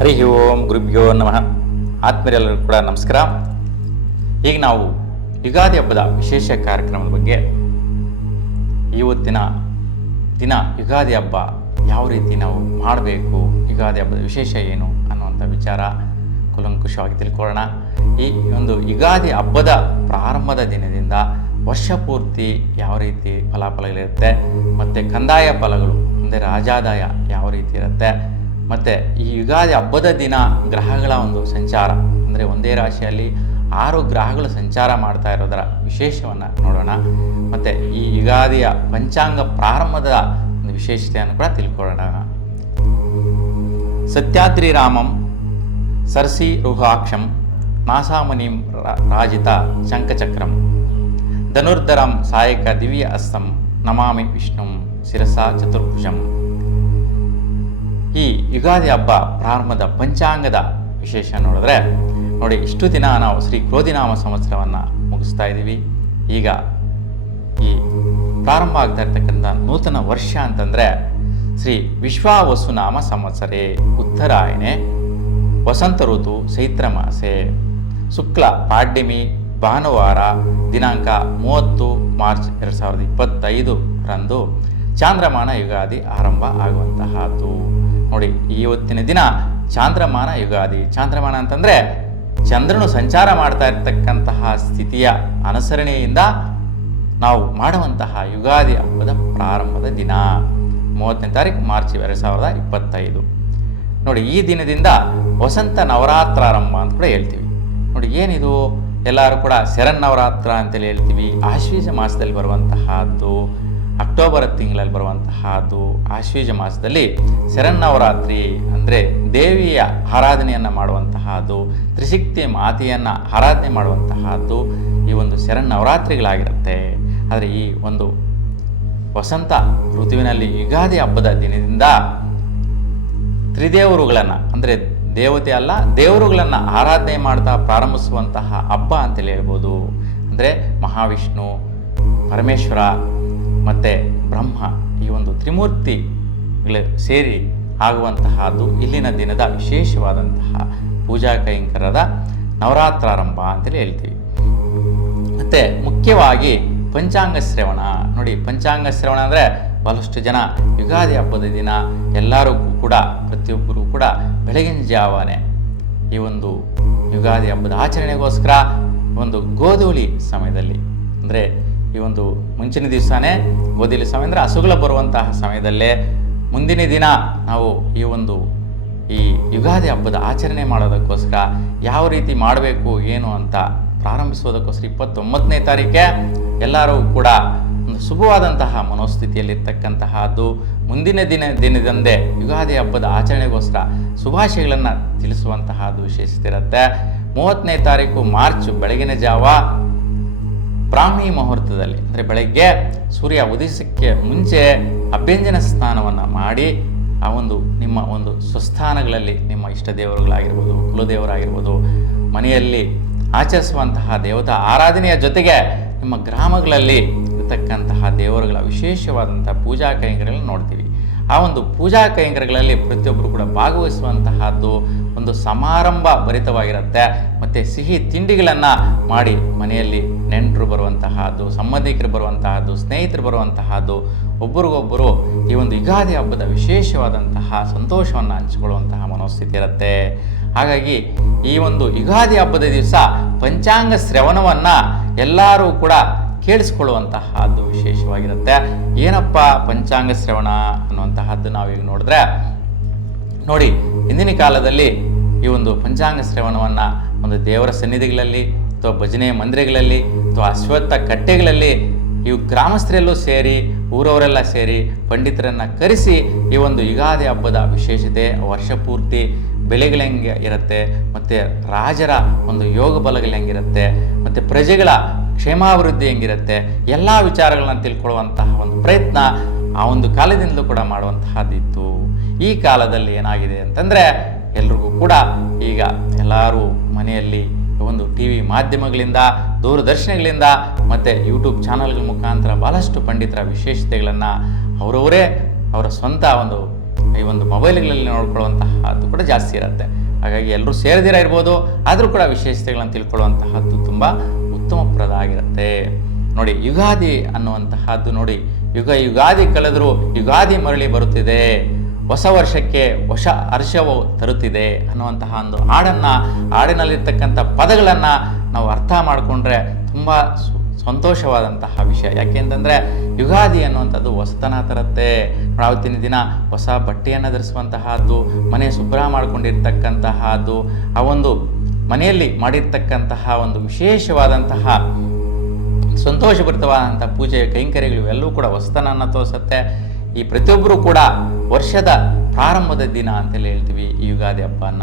ಹರಿ ಓಂ ಗುರುಭ್ಯೋ ನಮಃ. ಆತ್ಮೀಯರೆಲ್ಲರಿಗೂ ಕೂಡ ನಮಸ್ಕಾರ. ಈಗ ನಾವು ಯುಗಾದಿ ಹಬ್ಬದ ವಿಶೇಷ ಕಾರ್ಯಕ್ರಮದ ಬಗ್ಗೆ ಇವತ್ತಿನ ದಿನ ಯುಗಾದಿ ಹಬ್ಬ ಯಾವ ರೀತಿ ನಾವು ಮಾಡಬೇಕು, ಯುಗಾದಿ ಹಬ್ಬದ ವಿಶೇಷ ಏನು ಅನ್ನುವಂಥ ವಿಚಾರ ಕುಲಂಕುಷವಾಗಿ ತಿಳ್ಕೊಳ್ಳೋಣ. ಈ ಒಂದು ಯುಗಾದಿ ಹಬ್ಬದ ಪ್ರಾರಂಭದ ದಿನದಿಂದ ವರ್ಷ ಪೂರ್ತಿ ಯಾವ ರೀತಿ ಫಲಾಫಲಗಳಿರುತ್ತೆ, ಮತ್ತು ಕಂದಾಯ ಫಲಗಳು, ಅಂದರೆ ರಾಜಾದಾಯ ಯಾವ ರೀತಿ ಇರುತ್ತೆ ಮತ್ತು ಈ ಯುಗಾದಿ ಹಬ್ಬದ ದಿನ ಗ್ರಹಗಳ ಒಂದು ಸಂಚಾರ. ಅಂದರೆ ಒಂದೇ ರಾಶಿಯಲ್ಲಿ ಆರು ಗ್ರಹಗಳು ಸಂಚಾರ ಮಾಡ್ತಾ ಇರೋದರ ವಿಶೇಷವನ್ನು ನೋಡೋಣ. ಮತ್ತು ಈ ಯುಗಾದಿಯ ಪಂಚಾಂಗ ಪ್ರಾರಂಭದ ಒಂದು ವಿಶೇಷತೆಯನ್ನು ಕೂಡ ತಿಳ್ಕೊಳ್ಳೋಣ. ಸತ್ಯಾದ್ರಿ ರಾಮಂ, ಸರ್ಸಿ ರುಹಾಕ್ಷಂ, ನಾಸಾಮನಿಂ ರಾಜಿತ ಶಂಖಚಕ್ರಂ, ಧನುರ್ಧರಂ ಸಾಯಕ ದಿವ್ಯ ಅಸ್ತಂ, ನಮಾಮಿ ವಿಷ್ಣುಂ, ಶಿರಸಾ ಚತುರ್ಭುಜಂ. ಯುಗಾದಿ ಹಬ್ಬ ಪ್ರಾರಂಭದ ಪಂಚಾಂಗದ ವಿಶೇಷ ನೋಡಿದ್ರೆ ನೋಡಿ, ಇಷ್ಟು ದಿನ ನಾವು ಶ್ರೀ ಕ್ರೋಧಿನಾಮ ಸಂವತ್ಸರವನ್ನು ಮುಗಿಸ್ತಾ ಇದ್ದೀವಿ. ಈಗ ಈ ಪ್ರಾರಂಭ ಆಗ್ತಾ ಇರ್ತಕ್ಕಂಥ ನೂತನ ವರ್ಷ ಅಂತಂದರೆ ಶ್ರೀ ವಿಶ್ವಾವಸುನಾಮ ಸಂವತ್ಸರೇ, ಉತ್ತರಾಯಣೆ, ವಸಂತ ಋತು, ಚೈತ್ರ ಮಾಸೆ, ಶುಕ್ಲ ಪಾಡ್ಯಮಿ, ಭಾನುವಾರ, ದಿನಾಂಕ ಮೂವತ್ತು ಮಾರ್ಚ್ ಎರಡು ಸಾವಿರದ ಇಪ್ಪತ್ತೈದು ರಂದು ಚಾಂದ್ರಮಾನ ಯುಗಾದಿ ಆರಂಭ ಆಗುವಂತಹದ್ದು. ನೋಡಿ ಇವತ್ತಿನ ದಿನ ಚಾಂದ್ರಮಾನ ಯುಗಾದಿ. ಚಾಂದ್ರಮಾನ ಅಂತಂದರೆ ಚಂದ್ರನು ಸಂಚಾರ ಮಾಡ್ತಾ ಇರ್ತಕ್ಕಂತಹ ಸ್ಥಿತಿಯ ಅನುಸರಣೆಯಿಂದ ನಾವು ಮಾಡುವಂತಹ ಯುಗಾದಿ ಹಬ್ಬದ ಪ್ರಾರಂಭದ ದಿನ. ಮೂವತ್ತನೇ ತಾರೀಕು ಮಾರ್ಚ್ ಎರಡು ಸಾವಿರದ ಇಪ್ಪತ್ತೈದು. ನೋಡಿ, ಈ ದಿನದಿಂದ ವಸಂತ ನವರಾತ್ರಾರಂಭ ಅಂತ ಕೂಡ ಹೇಳ್ತೀವಿ. ನೋಡಿ, ಏನಿದು? ಎಲ್ಲರೂ ಕೂಡ ಶರನ್ನವರಾತ್ರ ಅಂತೇಳಿ ಹೇಳ್ತೀವಿ. ಆಶ್ವೀಜ ಮಾಸದಲ್ಲಿ ಬರುವಂತಹದ್ದು. ಅಕ್ಟೋಬರ್ ತಿಂಗಳಲ್ಲಿ ಬರುವಂತಹದ್ದು ಆಶ್ವೀಜ ಮಾಸದಲ್ಲಿ ಶರನ್ನವರಾತ್ರಿ ಅಂದರೆ ದೇವಿಯ ಆರಾಧನೆಯನ್ನು ಮಾಡುವಂತಹದ್ದು ತ್ರಿಶಕ್ತಿ ಮಾತೆಯನ್ನು ಆರಾಧನೆ ಮಾಡುವಂತಹದ್ದು ಈ ಒಂದು ಶರನ್ನವರಾತ್ರಿಗಳಾಗಿರುತ್ತೆ. ಆದರೆ ಈ ಒಂದು ವಸಂತ ಋತುವಿನಲ್ಲಿ ಯುಗಾದಿ ಹಬ್ಬದ ದಿನದಿಂದ ತ್ರಿದೇವರುಗಳನ್ನು, ಅಂದರೆ ದೇವತೆ ಅಲ್ಲ, ದೇವರುಗಳನ್ನು ಆರಾಧನೆ ಮಾಡ್ತಾ ಪ್ರಾರಂಭಿಸುವಂತಹ ಹಬ್ಬ ಅಂತೇಳಿ ಹೇಳ್ಬೋದು. ಅಂದರೆ ಮಹಾವಿಷ್ಣು, ಪರಮೇಶ್ವರ ಮತ್ತು ಬ್ರಹ್ಮ ಈ ಒಂದು ತ್ರಿಮೂರ್ತಿಗಳು ಸೇರಿ ಆಗುವಂತಹದ್ದು ಇಲ್ಲಿನ ದಿನದ ವಿಶೇಷವಾದಂತಹ ಪೂಜಾ ಕೈಂಕರದ ನವರಾತ್ರಾರಂಭ ಅಂತೇಳಿ ಹೇಳ್ತೀವಿ. ಮತ್ತು ಮುಖ್ಯವಾಗಿ ಪಂಚಾಂಗ ಶ್ರವಣ. ನೋಡಿ, ಪಂಚಾಂಗ ಶ್ರವಣ ಅಂದರೆ ಬಹಳಷ್ಟು ಜನ ಯುಗಾದಿ ಹಬ್ಬದ ದಿನ ಎಲ್ಲರೂ ಕೂಡ, ಪ್ರತಿಯೊಬ್ಬರೂ ಕೂಡ ಬೆಳಗಿನ ಜಾವನೆ ಈ ಒಂದು ಯುಗಾದಿ ಹಬ್ಬದ ಆಚರಣೆಗೋಸ್ಕರ ಒಂದು ಗೋಧೂಳಿ ಸಮಯದಲ್ಲಿ. ಅಂದರೆ ಈ ಒಂದು ಮುಂಚಿನ ದಿವಸನೇ ಗೋಧಿಲಿ ಸಮಯ ಅಂದರೆ ಹಸುಗಳು ಬರುವಂತಹ ಸಮಯದಲ್ಲೇ ಮುಂದಿನ ದಿನ ನಾವು ಈ ಒಂದು ಈ ಯುಗಾದಿ ಹಬ್ಬದ ಆಚರಣೆ ಮಾಡೋದಕ್ಕೋಸ್ಕರ ಯಾವ ರೀತಿ ಮಾಡಬೇಕು, ಏನು ಅಂತ ಪ್ರಾರಂಭಿಸೋದಕ್ಕೋಸ್ಕರ ಇಪ್ಪತ್ತೊಂಬತ್ತನೇ ತಾರೀಕೆ ಎಲ್ಲರೂ ಕೂಡ ಒಂದು ಶುಭವಾದಂತಹ ಮನೋಸ್ಥಿತಿಯಲ್ಲಿರ್ತಕ್ಕಂತಹದ್ದು ಮುಂದಿನ ದಿನ ದಿನದಂದೇ ಯುಗಾದಿ ಹಬ್ಬದ ಆಚರಣೆಗೋಸ್ಕರ ಶುಭಾಶಯಗಳನ್ನು ತಿಳಿಸುವಂತಹದ್ದು ವಿಶೇಷತೆ ಇರುತ್ತೆ. ಮೂವತ್ತನೇ ತಾರೀಕು ಮಾರ್ಚ್, ಬೆಳಗಿನ ಜಾವ ಬ್ರಾಹ್ಮಿ ಮುಹೂರ್ತದಲ್ಲಿ, ಅಂದರೆ ಬೆಳಗ್ಗೆ ಸೂರ್ಯ ಉದಯಿಸಕ್ಕೆ ಮುಂಚೆ ಅಭ್ಯಂಜನ ಸ್ನಾನವನ್ನು ಮಾಡಿ, ಆ ಒಂದು ನಿಮ್ಮ ಒಂದು ಸ್ವಸ್ಥಾನಗಳಲ್ಲಿ ನಿಮ್ಮ ಇಷ್ಟ ದೇವರುಗಳಾಗಿರ್ಬೋದು, ಕುಲದೇವರಾಗಿರ್ಬೋದು, ಮನೆಯಲ್ಲಿ ಆಚರಿಸುವಂತಹ ದೇವತಾ ಆರಾಧನೆಯ ಜೊತೆಗೆ ನಿಮ್ಮ ಗ್ರಾಮಗಳಲ್ಲಿ ಇರತಕ್ಕಂತಹ ದೇವರುಗಳ ವಿಶೇಷವಾದಂಥ ಪೂಜಾ ಕೈಂಕರ್ಯಗಳನ್ನು ನೋಡ್ತೀವಿ. ಆ ಒಂದು ಪೂಜಾ ಕೈಂಕರ್ಯಗಳಲ್ಲಿ ಪ್ರತಿಯೊಬ್ಬರು ಕೂಡ ಭಾಗವಹಿಸುವಂತಹದ್ದು ಒಂದು ಸಮಾರಂಭ ಭರಿತವಾಗಿರುತ್ತೆ. ಮತ್ತು ಸಿಹಿ ತಿಂಡಿಗಳನ್ನು ಮಾಡಿ ಮನೆಯಲ್ಲಿ ನೆಂಟರು ಬರುವಂತಹದ್ದು, ಸಂಬಂಧಿಕರು ಬರುವಂತಹದ್ದು, ಸ್ನೇಹಿತರು ಬರುವಂತಹದ್ದು ಒಬ್ಬರಿಗೊಬ್ಬರು ಈ ಒಂದು ಯುಗಾದಿ ಹಬ್ಬದ ವಿಶೇಷವಾದಂತಹ ಸಂತೋಷವನ್ನು ಹಂಚಿಕೊಳ್ಳುವಂತಹ ಮನೋಸ್ಥಿತಿ ಇರುತ್ತೆ. ಹಾಗಾಗಿ ಈ ಒಂದು ಯುಗಾದಿ ಹಬ್ಬದ ದಿವಸ ಪಂಚಾಂಗ ಶ್ರವಣವನ್ನು ಎಲ್ಲರೂ ಕೂಡ ಕೇಳಿಸ್ಕೊಳ್ಳುವಂತಹದ್ದು. ವಿಶೇಷವಾಗಿರುತ್ತೆ ಏನಪ್ಪ ಪಂಚಾಂಗ ಶ್ರವಣ ಅನ್ನುವಂತಹದ್ದು ನಾವೀಗ ನೋಡಿದ್ರೆ, ನೋಡಿ ಹಿಂದಿನ ಕಾಲದಲ್ಲಿ ಈ ಒಂದು ಪಂಚಾಂಗ ಶ್ರವಣವನ್ನು ಒಂದು ದೇವರ ಸನ್ನಿಧಿಗಳಲ್ಲಿ ಅಥವಾ ಭಜನೆ ಮಂದಿರಗಳಲ್ಲಿ ಅಥವಾ ಅಶ್ವತ್ಥ ಕಟ್ಟೆಗಳಲ್ಲಿ ಇವು ಗ್ರಾಮಸ್ಥರೆಲ್ಲೂ ಸೇರಿ, ಊರವರೆಲ್ಲ ಸೇರಿ ಪಂಡಿತರನ್ನು ಕರೆಸಿ ಈ ಒಂದು ಯುಗಾದಿ ಹಬ್ಬದ ವಿಶೇಷತೆ ವರ್ಷ ಪೂರ್ತಿ ಬೆಳೆಗಳು ಹೆಂಗೆ ಇರುತ್ತೆ, ಮತ್ತು ರಾಜರ ಒಂದು ಯೋಗ ಬಲಗಳು ಹೆಂಗಿರುತ್ತೆ ಮತ್ತು ಪ್ರಜೆಗಳ ಕ್ಷೇಮಾಭಿವೃದ್ಧಿ ಹೆಂಗಿರುತ್ತೆ ಎಲ್ಲ ವಿಚಾರಗಳನ್ನ ತಿಳ್ಕೊಳ್ಳುವಂತಹ ಒಂದು ಪ್ರಯತ್ನ ಆ ಒಂದು ಕಾಲದಿಂದಲೂ ಕೂಡ ಮಾಡುವಂತಹದ್ದಿತ್ತು. ಈ ಕಾಲದಲ್ಲಿ ಏನಾಗಿದೆ ಅಂತಂದರೆ ಎಲ್ರಿಗೂ ಕೂಡ ಈಗ ಎಲ್ಲರೂ ಮನೆಯಲ್ಲಿ ಒಂದು ಟಿ ವಿ ಮಾಧ್ಯಮಗಳಿಂದ, ದೂರದರ್ಶನಗಳಿಂದ, ಮತ್ತು ಯೂಟ್ಯೂಬ್ ಚಾನಲ್ಗಳ ಮುಖಾಂತರ ಭಾಳಷ್ಟು ಪಂಡಿತರ ವಿಶೇಷತೆಗಳನ್ನು ಅವರವರೇ ಅವರ ಸ್ವಂತ ಒಂದು ಈ ಒಂದು ಮೊಬೈಲ್ಗಳಲ್ಲಿ ನೋಡ್ಕೊಳ್ಳುವಂತಹದ್ದು ಕೂಡ ಜಾಸ್ತಿ ಇರುತ್ತೆ. ಹಾಗಾಗಿ ಎಲ್ಲರೂ ಸೇರದಿರ ಇರ್ಬೋದು, ಆದರೂ ಕೂಡ ವಿಶೇಷತೆಗಳನ್ನು ತಿಳ್ಕೊಳ್ಳುವಂತಹದ್ದು ತುಂಬ ಉತ್ತಮಪ್ರದ ಆಗಿರುತ್ತೆ ನೋಡಿ, ಯುಗಾದಿ ಅನ್ನುವಂತಹದ್ದು ನೋಡಿ, ಯುಗ ಯುಗಾದಿ ಕಳೆದರೂ ಯುಗಾದಿ ಮರಳಿ ಬರುತ್ತಿದೆ. ಹೊಸ ವರ್ಷಕ್ಕೆ ಹೊಸ ಹರ್ಷವು ತರುತ್ತಿದೆ ಅನ್ನುವಂತಹ ಒಂದು ಹಾಡನ್ನು, ಹಾಡಿನಲ್ಲಿರ್ತಕ್ಕಂಥ ಪದಗಳನ್ನು ನಾವು ಅರ್ಥ ಮಾಡಿಕೊಂಡ್ರೆ ತುಂಬ ಸಂತೋಷವಾದಂತಹ ವಿಷಯ. ಯಾಕೆಂತಂದರೆ ಯುಗಾದಿ ಅನ್ನುವಂಥದ್ದು ಹೊಸತನ ತರುತ್ತೆ. ಆವತ್ತಿನ ದಿನ ಹೊಸ ಬಟ್ಟೆಯನ್ನು ಧರಿಸುವಂತಹದ್ದು, ಮನೆ ಶುಭ್ರ ಮಾಡಿಕೊಂಡಿರ್ತಕ್ಕಂತಹದ್ದು, ಆ ಒಂದು ಮನೆಯಲ್ಲಿ ಮಾಡಿರ್ತಕ್ಕಂತಹ ಒಂದು ವಿಶೇಷವಾದಂತಹ ಸಂತೋಷಭರಿತವಾದಂಥ ಪೂಜೆ ಕೈಂಕರ್ಯಗಳು ಇವೆಲ್ಲವೂ ಕೂಡ ಹೊಸತನನ್ನು ತೋರಿಸುತ್ತೆ. ಈ ಪ್ರತಿಯೊಬ್ಬರು ಕೂಡ ವರ್ಷದ ಪ್ರಾರಂಭದ ದಿನ ಅಂತೇಳಿ ಹೇಳ್ತೀವಿ ಈ ಯುಗಾದಿ ಹಬ್ಬನ.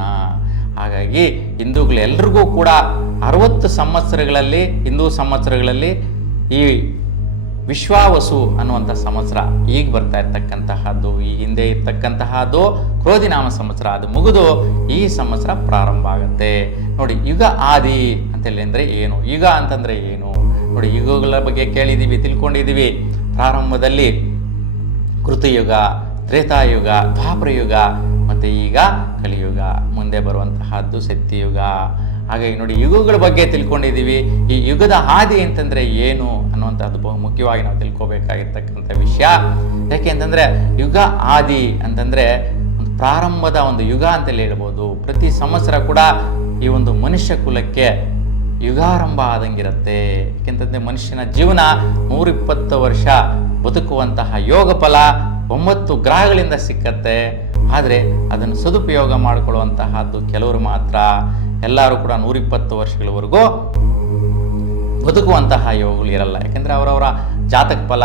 ಹಾಗಾಗಿ ಹಿಂದೂಗಳೆಲ್ರಿಗೂ ಕೂಡ ಅರವತ್ತು ಸಂವತ್ಸರಗಳಲ್ಲಿ, ಹಿಂದೂ ಸಂವತ್ಸರಗಳಲ್ಲಿ ಈ ವಿಶ್ವಾವಸು ಅನ್ನುವಂಥ ಸಂವತ್ಸರ ಈಗ ಬರ್ತಾ ಇರ್ತಕ್ಕಂತಹದ್ದು, ಈ ಹಿಂದೆ ಇರ್ತಕ್ಕಂತಹದ್ದು ಕ್ರೋಧಿನಾಮ ಸಂವತ್ಸರ, ಅದು ಮುಗಿದು ಈ ಸಂವತ್ಸರ ಪ್ರಾರಂಭ ಆಗುತ್ತೆ. ನೋಡಿ, ಯುಗ ಆದಿ ಅಂತೇಳಿ ಅಂದರೆ ಏನು? ಯುಗ ಅಂತಂದರೆ ಏನು? ನೋಡಿ, ಯುಗಗಳ ಬಗ್ಗೆ ಕೇಳಿದ್ದೀವಿ ತಿಳ್ಕೊಂಡಿದ್ದೀವಿ ಪ್ರಾರಂಭದಲ್ಲಿ ಕೃತಯುಗ, ತ್ರೇತಾಯುಗ, ದ್ವಾಪರಯುಗ, ಮತ್ತು ಈಗ ಕಲಿಯುಗ, ಮುಂದೆ ಬರುವಂತಹದ್ದು ಸತ್ಯಯುಗ. ಹಾಗಾಗಿ ನೋಡಿ, ಯುಗಗಳ ಬಗ್ಗೆ ತಿಳ್ಕೊಂಡಿದ್ದೀವಿ. ಈ ಯುಗದ ಹಾದಿ ಅಂತಂದರೆ ಏನು ಅನ್ನುವಂಥದ್ದು ಬಹು ಮುಖ್ಯವಾಗಿ ನಾವು ತಿಳ್ಕೊಬೇಕಾಗಿರ್ತಕ್ಕಂಥ ವಿಷಯ. ಯಾಕೆ ಅಂತಂದರೆ, ಯುಗ ಆದಿ ಅಂತಂದರೆ ಒಂದು ಪ್ರಾರಂಭದ ಒಂದು ಯುಗ ಅಂತಲೇ ಹೇಳ್ಬೋದು. ಪ್ರತಿ ಸಂವತ್ಸರ ಕೂಡ ಈ ಒಂದು ಮನುಷ್ಯ ಕುಲಕ್ಕೆ ಯುಗಾರಂಭ ಆದಂಗಿರುತ್ತೆ. ಯಾಕೆಂತಂದ್ರೆ ಮನುಷ್ಯನ ಜೀವನ ನೂರಿಪ್ಪತ್ತು ವರ್ಷ ಬದುಕುವಂತಹ ಯೋಗ ಫಲ ಒಂಬತ್ತು ಗ್ರಹಗಳಿಂದ ಸಿಕ್ಕತ್ತೆ. ಆದರೆ ಅದನ್ನು ಸದುಪಯೋಗ ಮಾಡಿಕೊಳ್ಳುವಂತಹದ್ದು ಕೆಲವರು ಮಾತ್ರ. ಎಲ್ಲರೂ ಕೂಡ ನೂರಿಪ್ಪತ್ತು ವರ್ಷಗಳವರೆಗೂ ಬದುಕುವಂತಹ ಯೋಗಗಳು ಇರಲ್ಲ. ಯಾಕೆಂದರೆ ಅವರವರ ಜಾತಕ ಫಲ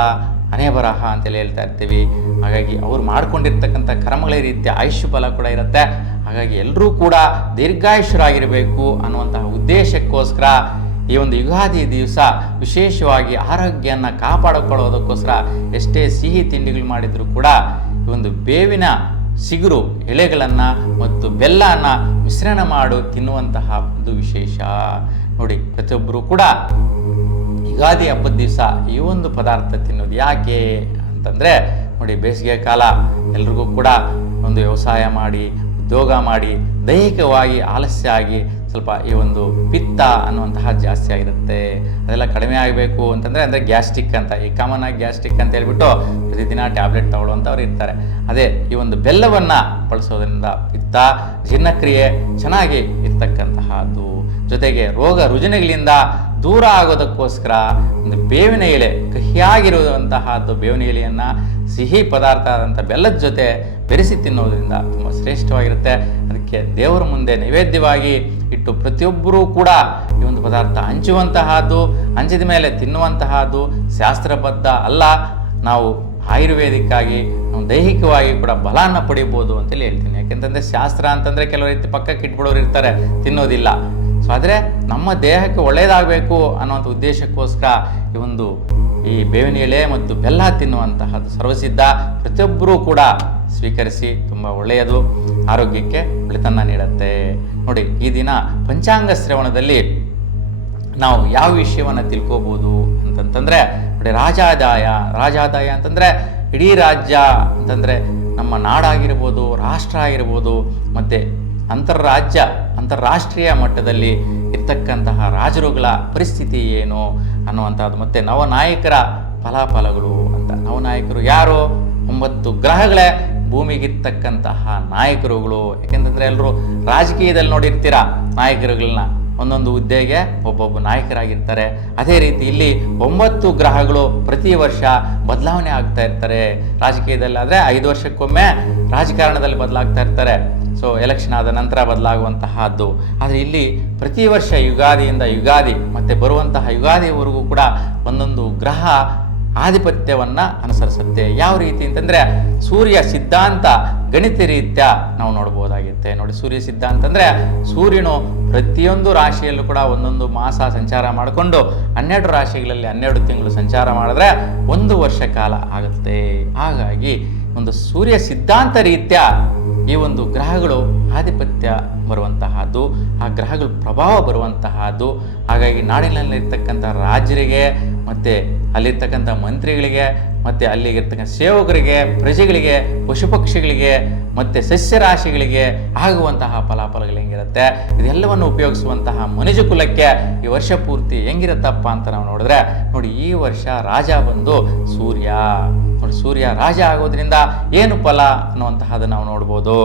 ಹಣೆ ಬರಹ ಅಂತೇಳಿ ಹೇಳ್ತಾ ಇರ್ತೀವಿ. ಹಾಗಾಗಿ ಅವ್ರು ಮಾಡ್ಕೊಂಡಿರ್ತಕ್ಕಂಥ ಕರ್ಮಗಳೇ ರೀತಿಯ ಆಯುಷ್ಯ ಫಲ ಕೂಡ ಇರುತ್ತೆ. ಹಾಗಾಗಿ ಎಲ್ಲರೂ ಕೂಡ ದೀರ್ಘಾಯುಷ್ಯರಾಗಿರಬೇಕು ಅನ್ನುವಂತಹ ಉದ್ದೇಶಕ್ಕೋಸ್ಕರ ಈ ಒಂದು ಯುಗಾದಿ ದಿವಸ ವಿಶೇಷವಾಗಿ ಆರೋಗ್ಯವನ್ನು ಕಾಪಾಡಿಕೊಳ್ಳೋದಕ್ಕೋಸ್ಕರ ಎಷ್ಟೇ ಸಿಹಿ ತಿಂಡಿಗಳು ಮಾಡಿದರೂ ಕೂಡ ಈ ಒಂದು ಬೇವಿನ ಸಿಗುರು ಎಳೆಗಳನ್ನು ಮತ್ತು ಬೆಲ್ಲನ ಮಿಶ್ರಣ ಮಾಡು, ತಿನ್ನುವಂತಹ ಒಂದು ವಿಶೇಷ. ನೋಡಿ, ಪ್ರತಿಯೊಬ್ಬರು ಕೂಡ ಯುಗಾದಿ ಹಬ್ಬದ ದಿವಸ ಈ ಒಂದು ಪದಾರ್ಥ ತಿನ್ನೋದು ಯಾಕೆ ಅಂತಂದರೆ, ನೋಡಿ, ಬೇಸಿಗೆ ಕಾಲ ಎಲ್ರಿಗೂ ಕೂಡ ಒಂದು ವ್ಯವಸಾಯ ಮಾಡಿ, ಉದ್ಯೋಗ ಮಾಡಿ, ದೈಹಿಕವಾಗಿ ಆಲಸ್ಯ ಆಗಿ ಸ್ವಲ್ಪ ಈ ಒಂದು ಪಿತ್ತ ಅನ್ನುವಂತಹ ಜಾಸ್ತಿ ಆಗಿರುತ್ತೆ. ಅದೆಲ್ಲ ಕಡಿಮೆ ಆಗಬೇಕು ಅಂತಂದರೆ ಅಂದರೆ ಗ್ಯಾಸ್ಟ್ರಿಕ್ ಅಂತ, ಈ ಕಾಮನ್ ಆಗಿ ಗ್ಯಾಸ್ಟ್ರಿಕ್ ಅಂತ ಹೇಳ್ಬಿಟ್ಟು ಪ್ರತಿದಿನ ಟ್ಯಾಬ್ಲೆಟ್ ತಗೊಳ್ಳುವಂಥವ್ರು ಇರ್ತಾರೆ. ಅದೇ ಈ ಒಂದು ಬೆಲ್ಲವನ್ನು ಬಳಸೋದ್ರಿಂದ ಪಿತ್ತ ಜೀರ್ಣಕ್ರಿಯೆ ಚೆನ್ನಾಗಿ ಇರ್ತಕ್ಕಂತಹದ್ದು. ಜೊತೆಗೆ ರೋಗ ರುಜಿನಗಳಿಂದ ದೂರ ಆಗೋದಕ್ಕೋಸ್ಕರ ಒಂದು ಬೇವಿನ ಎಲೆ ಕಹಿಯಾಗಿರುವಂತಹದ್ದು ಬೇವಿನ ಎಲೆಯನ್ನು ಸಿಹಿ ಪದಾರ್ಥ ಆದಂಥ ಬೆಲ್ಲದ ಜೊತೆ ಬೆರೆಸಿ ತಿನ್ನೋದ್ರಿಂದ ತುಂಬ ಶ್ರೇಷ್ಠವಾಗಿರುತ್ತೆ. ಅದಕ್ಕೆ ದೇವರ ಮುಂದೆ ನೈವೇದ್ಯವಾಗಿ ಇಟ್ಟು ಪ್ರತಿಯೊಬ್ಬರೂ ಕೂಡ ಈ ಒಂದು ಪದಾರ್ಥ ಹಂಚುವಂತಹದ್ದು, ಹಂಚಿದ ಮೇಲೆ ತಿನ್ನುವಂತಹದ್ದು ಶಾಸ್ತ್ರಬದ್ಧ ಅಲ್ಲ. ನಾವು ಆಯುರ್ವೇದಿಕ್ಕಾಗಿ, ನಾವು ದೈಹಿಕವಾಗಿ ಕೂಡ ಬಲಾನ ಪಡಿಬೋದು ಅಂತೇಳಿ ಹೇಳ್ತೀನಿ. ಯಾಕೆಂತಂದರೆ ಶಾಸ್ತ್ರ ಅಂತಂದರೆ ಕೆಲವು ರೀತಿ ಪಕ್ಕಕ್ಕೆ ಇಟ್ಬಿಡೋರು ಇರ್ತಾರೆ, ತಿನ್ನೋದಿಲ್ಲ. ಸೊ ಆದರೆ ನಮ್ಮ ದೇಹಕ್ಕೆ ಒಳ್ಳೆಯದಾಗಬೇಕು ಅನ್ನುವಂಥ ಉದ್ದೇಶಕ್ಕೋಸ್ಕರ ಈ ಒಂದು ಈ ಬೇವಿನ ಎಲೆ ಮತ್ತು ಬೆಲ್ಲ ತಿನ್ನುವಂತಹದ್ದು ಸರ್ವಸಿದ್ಧ ಪ್ರತಿಯೊಬ್ಬರೂ ಕೂಡ ಸ್ವೀಕರಿಸಿ, ತುಂಬ ಒಳ್ಳೆಯದು. ಆರೋಗ್ಯಕ್ಕೆ ಒಳಿತನ್ನ ನೀಡುತ್ತೆ. ನೋಡಿ, ಈ ದಿನ ಪಂಚಾಂಗ ಶ್ರವಣದಲ್ಲಿ ನಾವು ಯಾವ ವಿಷಯವನ್ನು ತಿಳ್ಕೋಬೋದು ಅಂತಂತಂದರೆ, ನೋಡಿ, ರಾಜಾದಾಯ ರಾಜಾದಾಯ ಅಂತಂದರೆ ಇಡೀ ರಾಜ್ಯ ಅಂತಂದರೆ ನಮ್ಮ ನಾಡಾಗಿರ್ಬೋದು, ರಾಷ್ಟ್ರ ಆಗಿರ್ಬೋದು, ಮತ್ತು ಅಂತರರಾಜ್ಯ ಅಂತಾರಾಷ್ಟ್ರೀಯ ಮಟ್ಟದಲ್ಲಿ ಇರ್ತಕ್ಕಂತಹ ರಾಜರುಗಳ ಪರಿಸ್ಥಿತಿ ಏನು ಅನ್ನುವಂಥದ್ದು, ಮತ್ತು ನವನಾಯಕರ ಫಲಾಫಲಗಳು ಅಂತ. ನವನಾಯಕರು ಯಾರು? ಒಂಬತ್ತು ಗ್ರಹಗಳೇ ಭೂಮಿಗಿರ್ತಕ್ಕಂತಹ ನಾಯಕರುಗಳು, ಯಾಕೆಂತಂದರೆ ಎಲ್ಲರೂ ರಾಜಕೀಯದಲ್ಲಿ ನೋಡಿರ್ತೀರ ನಾಯಕರುಗಳನ್ನ ಒಂದೊಂದು ಹುದ್ದೆಗೆ ಒಬ್ಬೊಬ್ಬ ನಾಯಕರಾಗಿರ್ತಾರೆ. ಅದೇ ರೀತಿ ಇಲ್ಲಿ ಒಂಬತ್ತು ಗ್ರಹಗಳು ಪ್ರತಿ ವರ್ಷ ಬದಲಾವಣೆ ಆಗ್ತಾ ಇರ್ತಾರೆ. ರಾಜಕೀಯದಲ್ಲಿ ಆದರೆ ಐದು ವರ್ಷಕ್ಕೊಮ್ಮೆ ರಾಜಕಾರಣದಲ್ಲಿ ಬದಲಾಗ್ತಾ ಇರ್ತಾರೆ. ಸೊ ಎಲೆಕ್ಷನ್ ಆದ ನಂತರ ಬದಲಾಗುವಂತಹದ್ದು. ಆದರೆ ಇಲ್ಲಿ ಪ್ರತಿ ವರ್ಷ ಯುಗಾದಿಯಿಂದ ಯುಗಾದಿ, ಮತ್ತು ಬರುವಂತಹ ಯುಗಾದಿವರೆಗೂ ಕೂಡ ಒಂದೊಂದು ಗ್ರಹ ಆಧಿಪತ್ಯವನ್ನು ಅನುಸರಿಸುತ್ತೆ. ಯಾವ ರೀತಿ ಅಂತಂದರೆ ಸೂರ್ಯ ಸಿದ್ಧಾಂತ ಗಣಿತ ರೀತ್ಯ ನಾವು ನೋಡ್ಬೋದಾಗಿತ್ತೆ ನೋಡಿ ಸೂರ್ಯ ಸಿದ್ಧಾಂತ ಅಂದರೆ ಸೂರ್ಯನು ಪ್ರತಿಯೊಂದು ರಾಶಿಯಲ್ಲೂ ಕೂಡ ಒಂದೊಂದು ಮಾಸ ಸಂಚಾರ ಮಾಡಿಕೊಂಡು ಹನ್ನೆರಡು ರಾಶಿಗಳಲ್ಲಿ ಹನ್ನೆರಡು ತಿಂಗಳು ಸಂಚಾರ ಮಾಡಿದ್ರೆ ಒಂದು ವರ್ಷ ಕಾಲ ಆಗುತ್ತೆ. ಹಾಗಾಗಿ ಒಂದು ಸೂರ್ಯ ಸಿದ್ಧಾಂತ ರೀತ್ಯ ಈ ಒಂದು ಗ್ರಹಗಳು ಆಧಿಪತ್ಯ ಬರುವಂತಹದ್ದು. ಆ ಗ್ರಹಗಳು ಪ್ರಭಾವ ಬರುವಂತಹದ್ದು. ಹಾಗಾಗಿ ನಾಡಿನಲ್ಲಿರ್ತಕ್ಕಂಥ ರಾಜರಿಗೆ ಮತ್ತು ಅಲ್ಲಿರ್ತಕ್ಕಂಥ ಮಂತ್ರಿಗಳಿಗೆ, ಮತ್ತು ಅಲ್ಲಿಗಿರ್ತಕ್ಕಂಥ ಸೇವಕರಿಗೆ, ಪ್ರಜೆಗಳಿಗೆ ಪಶು ಪಕ್ಷಿಗಳಿಗೆ ಮತ್ತು ಸಸ್ಯರಾಶಿಗಳಿಗೆ ಆಗುವಂತಹ ಫಲಾಫಲಗಳು ಹೆಂಗಿರುತ್ತೆ? ಇದೆಲ್ಲವನ್ನು ಉಪಯೋಗಿಸುವಂತಹ ಮನುಜ ಕುಲಕ್ಕೆ ಈ ವರ್ಷ ಪೂರ್ತಿ ಹೆಂಗಿರುತ್ತಪ್ಪ ಅಂತ ನಾವು ನೋಡಿದ್ರೆ, ನೋಡಿ ಈ ವರ್ಷ ರಾಜ ಬಂದು ಸೂರ್ಯ. ನೋಡಿ ಸೂರ್ಯ ರಾಜ ಆಗೋದ್ರಿಂದ ಏನು ಫಲ ಅನ್ನುವಂತಹದನ್ನು ನಾವು ನೋಡ್ಬೋದು.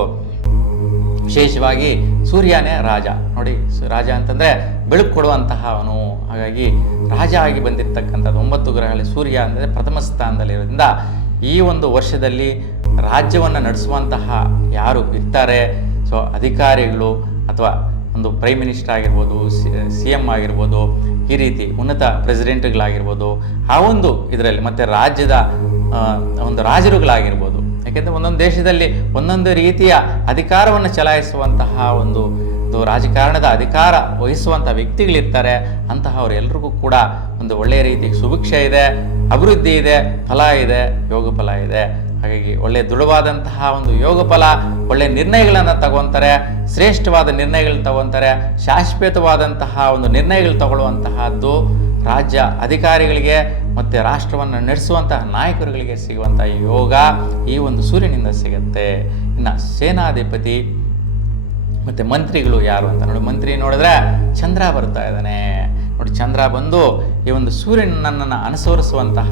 ವಿಶೇಷವಾಗಿ ಸೂರ್ಯನೇ ರಾಜ. ನೋಡಿ ರಾಜ ಅಂತಂದರೆ ಬೆಳಕು ಕೊಡುವಂತಹ ಅವನು ಹಾಗಾಗಿ ರಾಜ ಆಗಿ ಬಂದಿರತಕ್ಕಂಥದ್ದು ಒಂಬತ್ತು ಗ್ರಹಗಳಲ್ಲಿ ಸೂರ್ಯ ಅಂದರೆ ಪ್ರಥಮ ಸ್ಥಾನದಲ್ಲಿರೋದ್ರಿಂದ ಈ ಒಂದು ವರ್ಷದಲ್ಲಿ ರಾಜ್ಯವನ್ನು ನಡೆಸುವಂತಹ ಯಾರು ಇರ್ತಾರೆ, ಸೊ ಅಧಿಕಾರಿಗಳು ಅಥವಾ ಒಂದು ಪ್ರೈಮ್ ಮಿನಿಸ್ಟರ್ ಆಗಿರ್ಬೋದು, ಸಿ ಎಂ ಆಗಿರ್ಬೋದು, ಈ ರೀತಿ ಉನ್ನತ ಪ್ರೆಸಿಡೆಂಟ್ಗಳಾಗಿರ್ಬೋದು ಆ ಒಂದು ಇದರಲ್ಲಿ ಮತ್ತು ರಾಜ್ಯದ ಒಂದು ರಾಜರುಗಳಾಗಿರ್ಬೋದು ಯಾಕೆಂದರೆ ಒಂದೊಂದು ದೇಶದಲ್ಲಿ ಒಂದೊಂದು ರೀತಿಯ ಅಧಿಕಾರವನ್ನು ಚಲಾಯಿಸುವಂತಹ ಒಂದು ರಾಜಕಾರಣದ ಅಧಿಕಾರ ವಹಿಸುವಂಥ ವ್ಯಕ್ತಿಗಳಿರ್ತಾರೆ ಅಂತಹವರೆಲ್ಲರಿಗೂ ಕೂಡ ಒಂದು ಒಳ್ಳೆಯ ರೀತಿ ಸುಭಿಕ್ಷೆ ಇದೆ, ಅಭಿವೃದ್ಧಿ ಇದೆ, ಫಲ ಇದೆ, ಯೋಗ ಫಲ ಇದೆ. ಹಾಗಾಗಿ ಒಳ್ಳೆಯ ದೃಢವಾದಂತಹ ಒಂದು ಯೋಗ ಫಲ ಒಳ್ಳೆಯ ನಿರ್ಣಯಗಳನ್ನು ತಗೊತಾರೆ, ಶ್ರೇಷ್ಠವಾದ ನಿರ್ಣಯಗಳನ್ನ ತಗೊತಾರೆ, ಶಾಶ್ವತವಾದಂತಹ ಒಂದು ನಿರ್ಣಯಗಳು ತಗೊಳ್ಳುವಂತಹದ್ದು ರಾಜ್ಯ ಅಧಿಕಾರಿಗಳಿಗೆ ಮತ್ತು ರಾಷ್ಟ್ರವನ್ನು ನಡೆಸುವಂತಹ ನಾಯಕರುಗಳಿಗೆ ಸಿಗುವಂಥ ಯೋಗ ಈ ಒಂದು ಸೂರ್ಯನಿಂದ ಸಿಗುತ್ತೆ. ಇನ್ನು ಸೇನಾಧಿಪತಿ ಮತ್ತು ಮಂತ್ರಿಗಳು ಯಾರು ಅಂತ ನೋಡಿ, ಮಂತ್ರಿ ನೋಡಿದ್ರೆ ಚಂದ್ರ ಬರ್ತಾ ಇದ್ದಾನೆ. ನೋಡಿ, ಚಂದ್ರ ಬಂದು ಈ ಒಂದು ಸೂರ್ಯನನ್ನು ಅನುಸರಿಸುವಂತಹ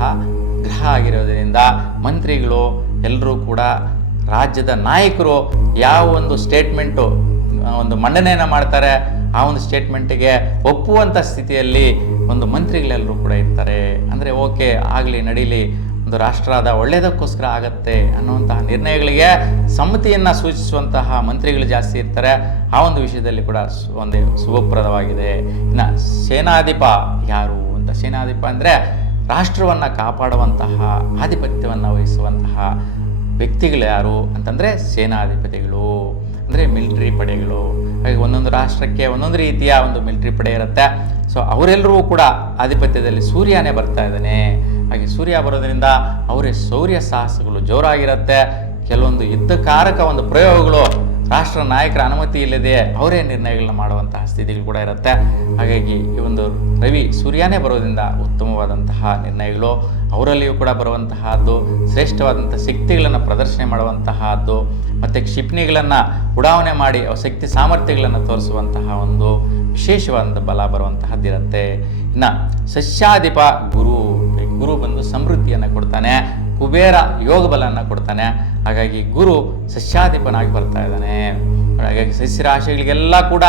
ಗ್ರಹ ಆಗಿರೋದ್ರಿಂದ ಮಂತ್ರಿಗಳು ಎಲ್ಲರೂ ಕೂಡ ರಾಜ್ಯದ ನಾಯಕರು ಯಾವ ಒಂದು ಸ್ಟೇಟ್ಮೆಂಟು ಒಂದು ಮಂಡನೆಯನ್ನು ಮಾಡ್ತಾರೆ, ಆ ಒಂದು ಸ್ಟೇಟ್ಮೆಂಟಿಗೆ ಒಪ್ಪುವಂಥ ಸ್ಥಿತಿಯಲ್ಲಿ ಒಂದು ಮಂತ್ರಿಗಳೆಲ್ಲರೂ ಕೂಡ ಇರ್ತಾರೆ. ಅಂದರೆ ಓಕೆ, ಆಗಲಿ, ನಡೀಲಿ, ಒಂದು ರಾಷ್ಟ್ರದ ಒಳ್ಳೆಯದಕ್ಕೋಸ್ಕರ ಆಗತ್ತೆ ಅನ್ನುವಂತಹ ನಿರ್ಣಯಗಳಿಗೆ ಸಮ್ಮತಿಯನ್ನು ಸೂಚಿಸುವಂತಹ ಮಂತ್ರಿಗಳು ಜಾಸ್ತಿ ಇರ್ತಾರೆ. ಆ ಒಂದು ವಿಷಯದಲ್ಲಿ ಕೂಡ ಒಂದು ಶುಭಪ್ರದವಾಗಿದೆ ಇನ್ನು ಸೇನಾಧಿಪ ಯಾರು ಅಂತ, ಸೇನಾಧಿಪ ಅಂದರೆ ರಾಷ್ಟ್ರವನ್ನು ಕಾಪಾಡುವಂತಹ, ಆಧಿಪತ್ಯವನ್ನು ವಹಿಸುವಂತಹ ವ್ಯಕ್ತಿಗಳು ಯಾರು ಅಂತಂದರೆ ಸೇನಾಧಿಪತಿಗಳು, ಅಂದರೆ ಮಿಲಿಟ್ರಿ ಪಡೆಗಳು. ಹಾಗೆ ಒಂದೊಂದು ರಾಷ್ಟ್ರಕ್ಕೆ ಒಂದೊಂದು ರೀತಿಯ ಒಂದು ಮಿಲಿಟ್ರಿ ಪಡೆ ಇರುತ್ತೆ. ಸೊ ಅವರೆಲ್ಲರೂ ಕೂಡ ಆಧಿಪತ್ಯದಲ್ಲಿ ಸೂರ್ಯನೇ ಬರ್ತಾ ಇದ್ದಾನೆ. ಹಾಗೆ ಸೂರ್ಯ ಬರೋದ್ರಿಂದ ಅವರೇ ಶೌರ್ಯ ಸಾಹಸಗಳು ಜೋರಾಗಿರುತ್ತೆ. ಕೆಲವೊಂದು ಯುದ್ಧಕಾರಕ ಒಂದು ಪ್ರಯೋಗಗಳು ರಾಷ್ಟ್ರ ನಾಯಕರ ಅನುಮತಿ ಇಲ್ಲದೆ ಅವರೇ ನಿರ್ಣಯಗಳನ್ನ ಮಾಡುವಂತಹ ಸ್ಥಿತಿಗಳು ಕೂಡ ಇರುತ್ತೆ. ಹಾಗಾಗಿ ಈ ಒಂದು ರವಿ ಸೂರ್ಯನೇ ಬರೋದ್ರಿಂದ ಉತ್ತಮವಾದಂತಹ ನಿರ್ಣಯಗಳು, ಅವರಲ್ಲಿಯೂ ಕೂಡ ಬರುವಂತಹದ್ದು ಶ್ರೇಷ್ಠವಾದಂಥ ಶಕ್ತಿಗಳನ್ನು ಪ್ರದರ್ಶನ ಮಾಡುವಂತಹದ್ದು, ಮತ್ತು ಕ್ಷಿಪಣಿಗಳನ್ನು ಉಡಾವಣೆ ಮಾಡಿ ಅವ ಶಕ್ತಿ ಸಾಮರ್ಥ್ಯಗಳನ್ನು ತೋರಿಸುವಂತಹ ಒಂದು ವಿಶೇಷವಾದಂಥ ಬಲ ಬರುವಂತಹದ್ದಿರುತ್ತೆ ಇನ್ನು ಸಸ್ಯಾಧಿಪ ಗುರು ಗುರು ಬಂದು ಸಮೃದ್ಧಿಯನ್ನು ಕೊಡ್ತಾನೆ. ಕುಬೇರ ಯೋಗ ಬಲವನ್ನು ಕೊಡ್ತಾನೆ. ಹಾಗಾಗಿ ಗುರು ಸಸ್ಯಾಧಿಪನಾಗಿ ಬರ್ತಾ ಇದ್ದಾನೆ. ಹಾಗಾಗಿ ಸಸ್ಯರಾಶಿಗಳಿಗೆಲ್ಲ ಕೂಡ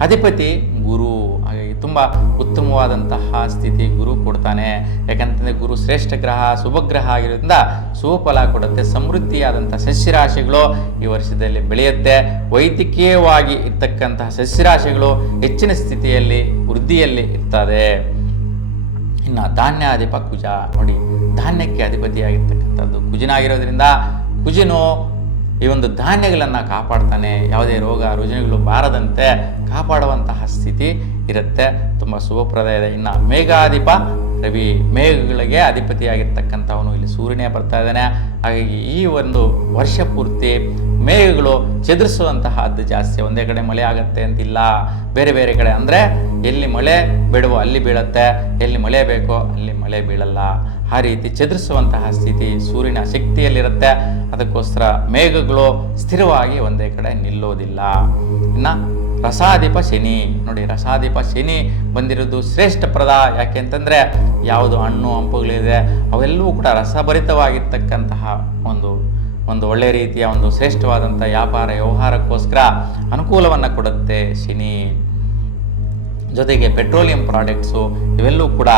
ಅಧಿಪತಿ ಗುರು. ಹಾಗಾಗಿ ತುಂಬ ಉತ್ತಮವಾದಂತಹ ಸ್ಥಿತಿ ಗುರು ಕೊಡ್ತಾನೆ. ಯಾಕಂತಂದರೆ ಗುರು ಶ್ರೇಷ್ಠ ಗ್ರಹ ಶುಭಗ್ರಹ ಆಗಿರೋದ್ರಿಂದ ಶುಭ ಕೊಡುತ್ತೆ. ಸಮೃದ್ಧಿಯಾದಂಥ ಸಸ್ಯರಾಶಿಗಳು ಈ ವರ್ಷದಲ್ಲಿ ಬೆಳೆಯುತ್ತೆ. ವೈದ್ಯಕೀಯವಾಗಿ ಇರ್ತಕ್ಕಂತಹ ಸಸ್ಯರಾಶಿಗಳು ಹೆಚ್ಚಿನ ಸ್ಥಿತಿಯಲ್ಲಿ, ವೃದ್ಧಿಯಲ್ಲಿ ಇರ್ತದೆ. ಇನ್ನು ಧಾನ್ಯಾಧಿಪ ಕುಜ. ನೋಡಿ ಧಾನ್ಯಕ್ಕೆ ಅಧಿಪತಿಯಾಗಿರ್ತಕ್ಕಂಥದ್ದು. ಕುಜಿನಾಗಿರೋದ್ರಿಂದ ಕುಜಿನು ಈ ಒಂದು ಧಾನ್ಯಗಳನ್ನು ಕಾಪಾಡ್ತಾನೆ. ಯಾವುದೇ ರೋಗ, ರುಜಿನಗಳು ಬಾರದಂತೆ ಕಾಪಾಡುವಂತಹ ಸ್ಥಿತಿ ಇರುತ್ತೆ. ತುಂಬ ಶುಭಪ್ರದ ಇದೆ. ಇನ್ನು ಮೇಘಾಧಿಪ, ರವಿ ಮೇಘಗಳಿಗೆ ಅಧಿಪತಿಯಾಗಿರ್ತಕ್ಕಂಥವನು. ಇಲ್ಲಿ ಸೂರ್ಯನೇ ಬರ್ತಾ ಇದ್ದಾನೆ. ಹಾಗಾಗಿ ಈ ಒಂದು ವರ್ಷ ಪೂರ್ತಿ ಮೇಘಗಳು ಚದುರಿಸುವಂತಹ ಅದ್ದು ಜಾಸ್ತಿ, ಒಂದೇ ಕಡೆ ಮಳೆ ಆಗತ್ತೆ ಅಂತಿಲ್ಲ. ಬೇರೆ ಬೇರೆ ಕಡೆ ಅಂದರೆ ಎಲ್ಲಿ ಮಳೆ ಬಿಡುವ ಅಲ್ಲಿ ಬೀಳತ್ತೆ, ಎಲ್ಲಿ ಮಳೆ ಬೇಕೋ ಅಲ್ಲಿ ಮಳೆ ಬೀಳಲ್ಲ. ಆ ರೀತಿ ಚದುರಿಸುವಂತಹ ಸ್ಥಿತಿ ಸೂರ್ಯನ ಶಕ್ತಿಯಲ್ಲಿರುತ್ತೆ. ಅದಕ್ಕೋಸ್ಕರ ಮೇಘಗಳು ಸ್ಥಿರವಾಗಿ ಒಂದೇ ಕಡೆ ನಿಲ್ಲೋದಿಲ್ಲ. ಇನ್ನು ರಸಾಧಿಪ ಶನಿ. ನೋಡಿ, ರಸಾಧಿಪ ಶನಿ ಬಂದಿರೋದು ಶ್ರೇಷ್ಠ ಪ್ರದ. ಯಾಕೆ ಅಂತಂದರೆ ಯಾವುದು ಹಣ್ಣು, ಹಂಪುಗಳಿದೆ, ಅವೆಲ್ಲವೂ ಕೂಡ ರಸಭರಿತವಾಗಿರ್ತಕ್ಕಂತಹ ಒಂದು ಒಂದು ಒಳ್ಳೆಯ ರೀತಿಯ ಒಂದು ಶ್ರೇಷ್ಠವಾದಂಥ ವ್ಯಾಪಾರ ವ್ಯವಹಾರಕ್ಕೋಸ್ಕರ ಅನುಕೂಲವನ್ನು ಕೊಡುತ್ತೆ ಶನಿ ಜೊತೆಗೆ ಪೆಟ್ರೋಲಿಯಂ ಪ್ರಾಡಕ್ಟ್ಸು ಇವೆಲ್ಲವೂ ಕೂಡ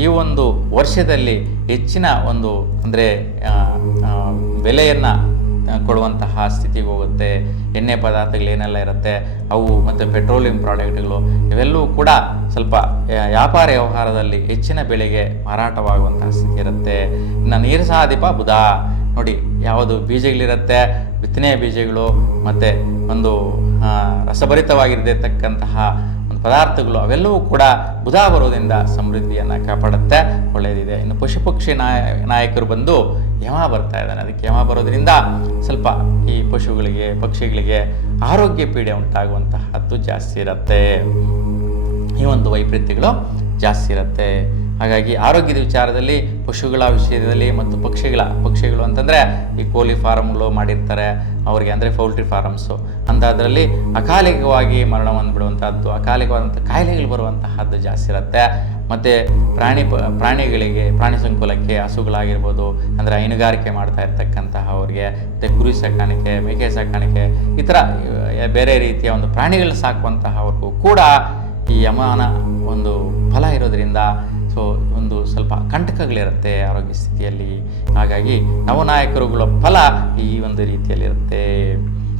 ಈ ಒಂದು ವರ್ಷದಲ್ಲಿ ಹೆಚ್ಚಿನ ಒಂದು ಅಂದರೆ ಬೆಲೆಯನ್ನು ಕೊಡುವಂತಹ ಸ್ಥಿತಿಗೆ ಹೋಗುತ್ತೆ. ಎಣ್ಣೆ ಪದಾರ್ಥಗಳು ಏನೆಲ್ಲ ಇರುತ್ತೆ, ಅವು ಮತ್ತು ಪೆಟ್ರೋಲಿಯಂ ಪ್ರಾಡಕ್ಟ್ಗಳು ಇವೆಲ್ಲವೂ ಕೂಡ ಸ್ವಲ್ಪ ವ್ಯಾಪಾರ ವ್ಯವಹಾರದಲ್ಲಿ ಹೆಚ್ಚಿನ ಬೆಲೆಗೆ ಮಾರಾಟವಾಗುವಂತಹ ಸ್ಥಿತಿ ಇರುತ್ತೆ. ಇನ್ನು ನೀರಸಾಧಿಪ ಬುಧ. ನೋಡಿ ಯಾವುದು ಬೀಜಗಳಿರುತ್ತೆ, ಬಿತ್ತನೆಯ ಬೀಜಗಳು ಮತ್ತು ಒಂದು ರಸಭರಿತವಾಗಿರತಕ್ಕಂತಹ ಒಂದು ಪದಾರ್ಥಗಳು ಅವೆಲ್ಲವೂ ಕೂಡ ಬುಧ ಬರೋದ್ರಿಂದ ಸಮೃದ್ಧಿಯನ್ನು ಕಾಪಾಡುತ್ತೆ, ಒಳ್ಳೆಯದಿದೆ. ಇನ್ನು ಪಶು ಪಕ್ಷಿ ನಾಯ, ನಾಯಕರು ಬಂದು ಯಮ ಬರ್ತಾ ಇದ್ದಾನೆ ಅದಕ್ಕೆ ಯಮ ಬರೋದ್ರಿಂದ ಸ್ವಲ್ಪ ಈ ಪಶುಗಳಿಗೆ, ಪಕ್ಷಿಗಳಿಗೆ ಆರೋಗ್ಯ ಪೀಡೆ ಉಂಟಾಗುವಂತಹದ್ದು ಜಾಸ್ತಿ ಇರುತ್ತೆ. ಈ ಒಂದು ವೈಪರೀತ್ಯಗಳು ಜಾಸ್ತಿ ಇರುತ್ತೆ. ಹಾಗಾಗಿ ಆರೋಗ್ಯದ ವಿಚಾರದಲ್ಲಿ ಪಶುಗಳ ವಿಷಯದಲ್ಲಿ ಮತ್ತು ಪಕ್ಷಿಗಳ, ಪಕ್ಷಿಗಳು ಅಂತಂದರೆ ಈ ಕೋಳಿ ಫಾರಮ್ಗಳು ಮಾಡಿರ್ತಾರೆ, ಅವರಿಗೆ ಅಂದರೆ ಪೌಲ್ಟ್ರಿ ಫಾರಮ್ಸು ಅಂಥದ್ರಲ್ಲಿ ಅಕಾಲಿಕವಾಗಿ ಮರಣ ಹೊಂದ್ಬಿಡುವಂಥದ್ದು ಅಕಾಲಿಕವಾದಂಥ ಕಾಯಿಲೆಗಳು ಬರುವಂತಹದ್ದು ಜಾಸ್ತಿ ಇರುತ್ತೆ. ಮತ್ತು ಪ್ರಾಣಿ ಪ್ರಾಣಿಗಳಿಗೆ, ಪ್ರಾಣಿ ಸಂಕುಲಕ್ಕೆ ಹಸುಗಳಾಗಿರ್ಬೋದು, ಅಂದರೆ ಹೈನುಗಾರಿಕೆ ಮಾಡ್ತಾ ಇರ್ತಕ್ಕಂತಹ ಅವ್ರಿಗೆ, ಮತ್ತು ಕುರಿ ಸಾಕಾಣಿಕೆ, ಮೇಕೆ ಸಾಕಾಣಿಕೆ, ಈ ಥರ ಬೇರೆ ರೀತಿಯ ಒಂದು ಪ್ರಾಣಿಗಳು ಸಾಕುವಂತಹವ್ರಿಗೂ ಕೂಡ ಈ ಯಮಾನ ಒಂದು ಫಲ ಇರೋದ್ರಿಂದ ಸೊ ಒಂದು ಸ್ವಲ್ಪ ಕಂಟಕಗಳಿರುತ್ತೆ ಆರೋಗ್ಯ ಸ್ಥಿತಿಯಲ್ಲಿ. ಹಾಗಾಗಿ ನವನಾಯಕರುಗಳ ಫಲ ಈ ಒಂದು ರೀತಿಯಲ್ಲಿರುತ್ತೆ.